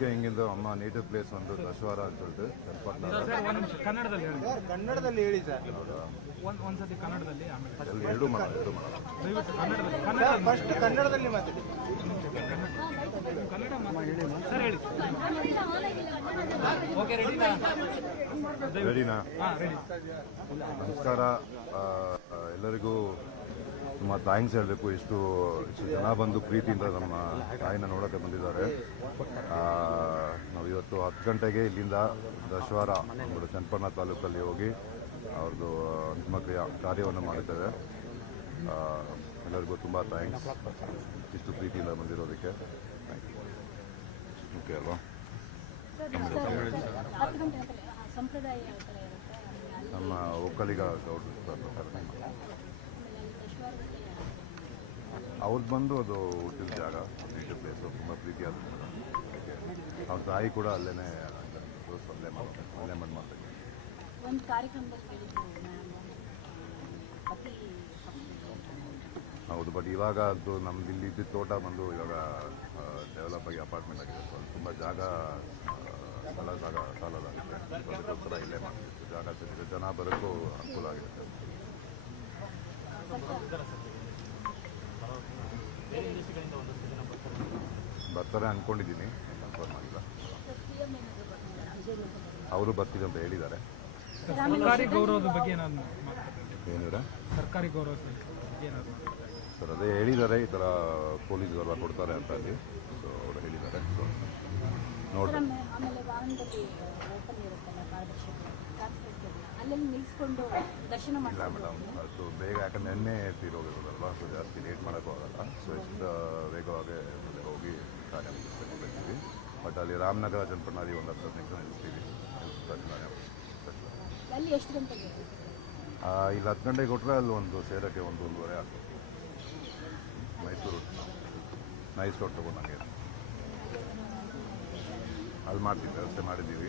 ಹೆಂಗಿಂದು ಅಮ್ಮ native place ಒಂದು ದಶವಾರ ಅಂತ ನಿಮಿಷ ಕನ್ನಡದಲ್ಲಿ ಹೇಳಿ. ಕನ್ನಡದಲ್ಲಿ ಹೇಳಿ ಸರ್. ಒಂದು ಒಂದ್ಸತಿ ಕನ್ನಡದಲ್ಲಿ ಆಮೇಲೆ ಎರಡು ಮಾಡೋಣ ಎರಡು ಮಾಡೋಣ ದಯವಿಟ್ಟು ಕನ್ನಡದಲ್ಲಿ ಕನ್ನಡ ಫಸ್ಟ್ ಕನ್ನಡದಲ್ಲಿ ಮಾತಾಡಿ. ಕನ್ನಡ ಮಾತಾಡಿ. ಸರ್ ಹೇಳಿ. ಓಕೆ ರೆಡಿನಾ ರೆಡಿನಾ ಹಾಂ ರೆಡಿ ನಮಸ್ಕಾರ. ಎಲ್ಲರಿಗೂ ತುಂಬ ಥ್ಯಾಂಕ್ಸ್ ಹೇಳಬೇಕು. ಇಷ್ಟು ಇಷ್ಟು ಜನ ಬಂದು ಪ್ರೀತಿಯಿಂದ ನಮ್ಮ ತಾಯಿನ ನೋಡೋಕ್ಕೆ ಬಂದಿದ್ದಾರೆ. ನಾವು ಇವತ್ತು ಹತ್ತು ಗಂಟೆಗೆ ಇಲ್ಲಿಂದ ದಶವಾರ ಒಂದು ಚನ್ನಪಣ್ಣ ತಾಲೂಕಲ್ಲಿ ಹೋಗಿ ಅವ್ರದ್ದು ಅಂತಿಮ ಕ್ರಿಯಾ ಕಾರ್ಯವನ್ನು ಮಾಡುತ್ತೇವೆ. ಎಲ್ಲರಿಗೂ ತುಂಬ ಥ್ಯಾಂಕ್ಸ್. ಇಷ್ಟು ಪ್ರೀತಿಯಿಂದ ಬಂದಿರೋದಕ್ಕೆ. ಓಕೆ ಅಲ್ವಾ? ನಮ್ಮ ಒಕ್ಕಲಿಗ ಗೌಡ್ರು ಅವ್ರದ್ದು ಬಂದು ಅದು ಹುಟ್ಟಿದ ಜಾಗ ನೇಟಿವ್ ಪ್ಲೇಸು ತುಂಬ ಪ್ರೀತಿ ಜಾಗ ಅವ್ರ ತಾಯಿ ಕೂಡ ಅಲ್ಲೇ ಅಲ್ಲೇ ಮಾಡ್ತಾರೆ ಅಲ್ಲೇ ಮಾಡಿ ಮಾಡ್ತಾರೆ. ಒಂದು ಹೌದು ಬಟ್ ಇವಾಗ ಅದು ನಮ್ದು ಇಲ್ಲಿ ಇದ್ದಿದ್ದ ತೋಟ ಬಂದು ಇವಾಗ ಡೆವಲಪ್ ಆಗಿ ಅಪಾರ್ಟ್ಮೆಂಟ್ ಆಗಿದೆ. ಸೊ ಅದು ತುಂಬ ಜಾಗ ಸಾಲ ಜಾಗ ಸಾಲದಾಗುತ್ತೆ. ಅದಕ್ಕೋಸ್ಕರ ಇಲ್ಲೇ ಮಾಡ್ತಿತ್ತು ಜಾಗ ಸಿಗುತ್ತೆ ಜನ ಬರೋಕ್ಕೂ ಅನುಕೂಲ ಆಗಿರುತ್ತೆ ಬರ್ತಾರೆ. ಅಂದ್ಕೊಂಡಿದ್ದೀನಿ ಕನ್ಫರ್ಮ್ ಆಗಿಲ್ಲ ಅವರು ಬರ್ತೀವಿ ಅಂತ ಹೇಳಿದ್ದಾರೆ. ಸರ್ಕಾರಿ ಗೌರವದ ಬಗ್ಗೆ ನಾನು ಮಾತಾಡ್ತೀನಿ ಏನಿದೆ ಸರ್ಕಾರಿ ಗೌರವದ ಬಗ್ಗೆ ಏನಾದ್ರು ಮಾತಾಡ್ತೀನಿ ಸರ್ ಅದೇ ಹೇಳಿದ್ದಾರೆ ಈ ಥರ ಪೊಲೀಸ್ ಗೌರವ ಕೊಡ್ತಾರೆ ಅಂತ ಅಲ್ಲಿ ಸೊ ಅವರು ಹೇಳಿದ್ದಾರೆ. ಸೊ ನೋಡಿ ಇಲ್ಲ ಮೇಡಮ್ ಅದು ಬೇಗ ಯಾಕಂದ್ರೆ ನೆನ್ನೆ ತೀರೋಗಿರೋದಲ್ವ ಸೊ ಜಾಸ್ತಿ ಲೇಟ್ ಮಾಡೋಕ್ಕೂ ಆಗಲ್ಲ ಸೊ ಎಷ್ಟು ವೇಗವಾಗಿ ಹೋಗಿ ಕಾರ್ಯ ಇದ್ದೀವಿ ಬಟ್ ಅಲ್ಲಿ ರಾಮನಗರ ಜನಪಣ್ಣಾದಿ ಒಂದು ಹತ್ತು ಹದಿನೈದು ಜನ ಇರ್ತೀವಿ. ಅಲ್ಲಿ ಎಷ್ಟು ಗಂಟೆಗೆ ಆ, ಇಲ್ಲಿ ಹತ್ತು ಗಂಟೆಗೆ ಕೊಟ್ಟರೆ ಅಲ್ಲಿ ಒಂದು ಸೇರೋಕ್ಕೆ ಒಂದು ಒಂದೂವರೆ ಆಗ್ತದೆ. ಮೈಸೂರು ನೈಸ್ ರೋಡ್ ತಗೊಂಡಂಗೆ. ಅಲ್ಲಿ ಮಾಡ್ತೀವಿ ವ್ಯವಸ್ಥೆ ಮಾಡಿದ್ದೀವಿ.